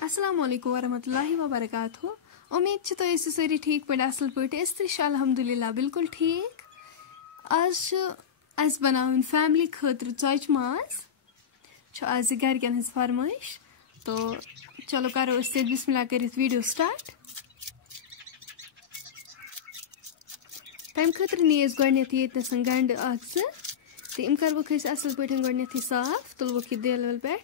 अस्सलाम वालेकुम वरहमतुल्लाहि वबरकातुहू। उम्मीद छ तुम सारी ठीक पे असल पे अल्हम्दुलिल्लाह बिल्कुल ठीक। आज बनावन फैमिली खतर चच माज आज घरकन हज फरमाइश। तो चलो करो बिस्मिल्लाह कर वीडियो स्टार्ट। तम खतर नी गंड तो यम करवक असल पे गो साफ तुलवक दिल वल पे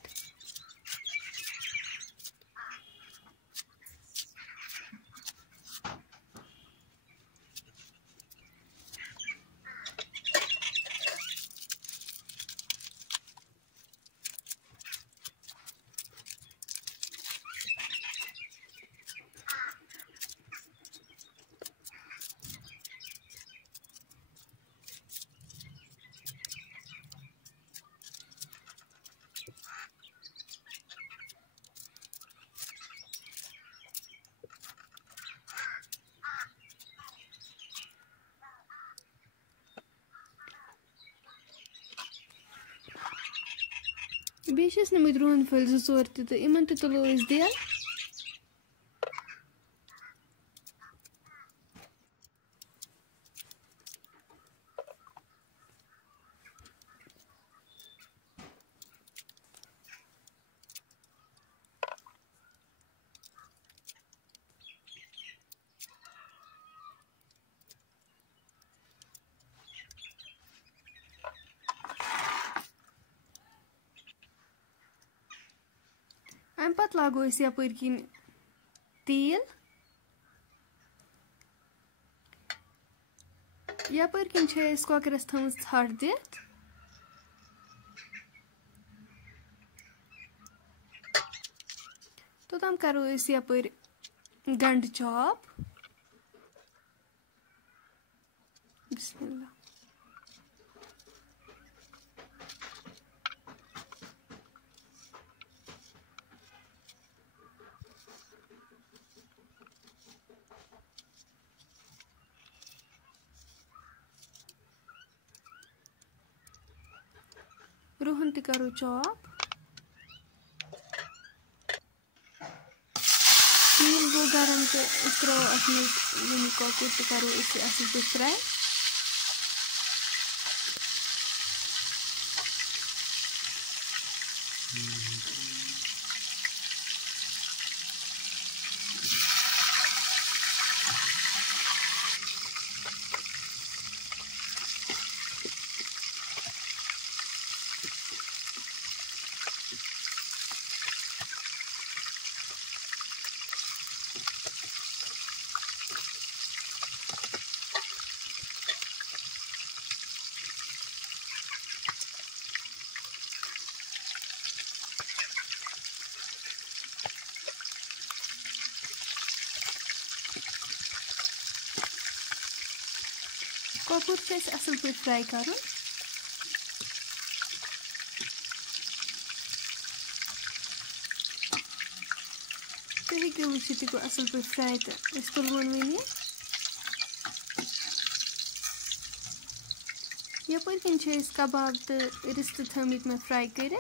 बेस नमत रोहन फल 2-4 तो इन तुलो दिल। अम पत लागो यपर किन तेल यपर किन कॉकरस थम छट दित तोतम करो यपर गंड चॉप। बिस्मिल्लाह। रोहन ते करो चॉप। तेल गो गरम तो त्रो कॉकर तो करो इसे असल पे फ्राई। कॉकर असल पे फ्राई कर वो गो असल पे फ्राई तो तुलवन वन यपर किन कबाब तो रिस्त थमित में फ्राई कर।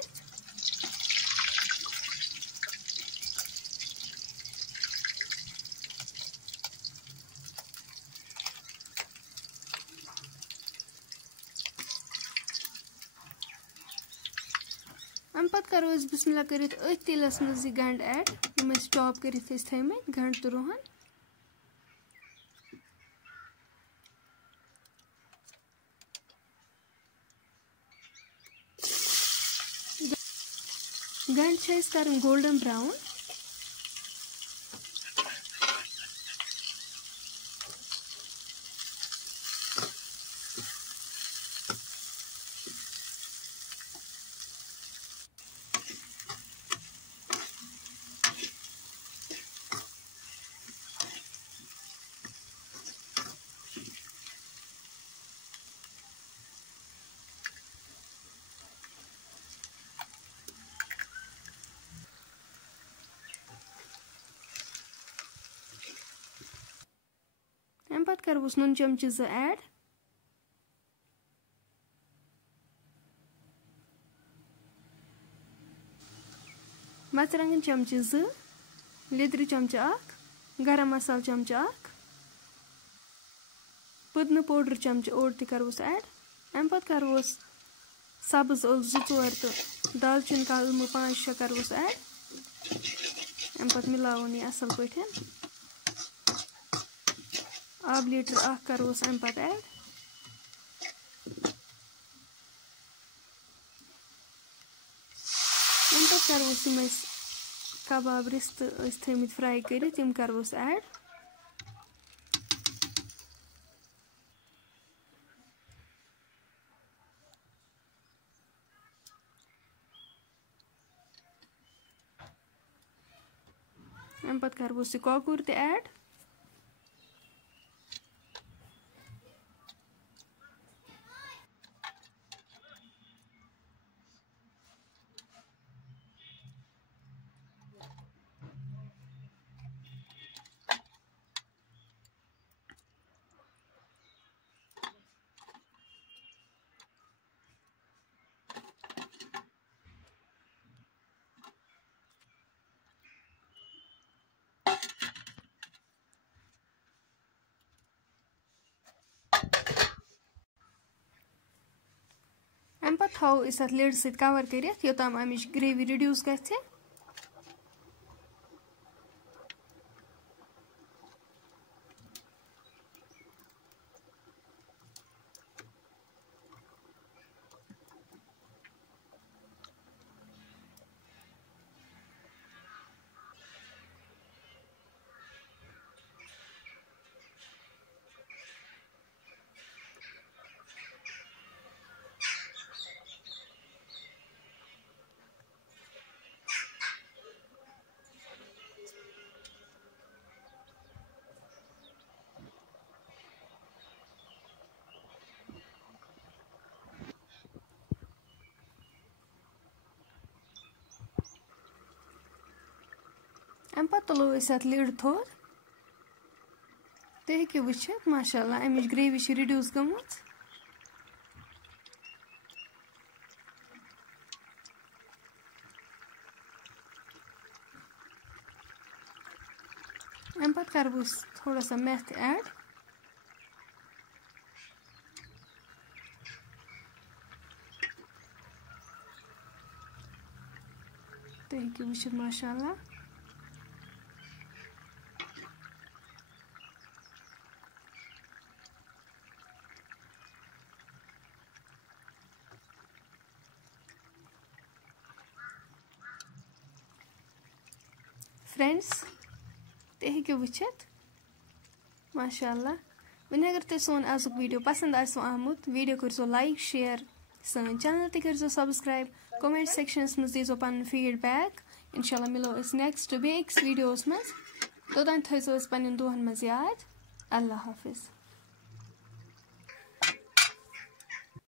अम पत करो बिस्मिल्लाह कर तेलस मज गंड ऐड यम चॉप कर थमित गंड तो रोहन। गंड कर गोल्डन ब्राउन। अम पत करवस नून चमचे 2 ऐड। मरचांगन चमचे 2 लिद्र चमचा अख, गरम मसाला चमचा अख, पुदीना पाउडर चमचा ओड त करोस ऐड। अम पत करोस सब्ज ओल 2-4 तो दालचीन कलम 5-6 करोस ऐड। अम पत मिलावन यह असल पठन। आब लीटर अख करोस अम पत ऐड। अम पत करोस कबाब रिस्त थमित फ्राई कर करोस ऐड। अम पत करोस कॉकूर त ऐड। अम पत थो अत लिड सत कवर कर योताम अमिच ग्रेवी रिड्यूस गि। अम पत तुलो अत लिड थोर तुम हेकि वुचित माशाअल्लाह अमिच ग्रेवी रिड्यूस गमत। अम पत कर थोड़ा सा मेथ ऐड। तुम हेकि वुचित माशाअल्लाह। फ्रेंड्स तुम हेकि वुचित माशाअल्लाह। वह अगर तुम सोन आजुक वीडियो पसंद आसो आमुत वीडियो करो लाइक शेयर सन चैनल त करो सब्सक्राइब कमेंट सेक्शनस मज दीजो पन फीडबैक। इंशाल्लाह मिलो नेक्स्ट बेक्स वीडियोस मज तोतान थो पन्न दोहन मज याद। अल्लाह हाफिज।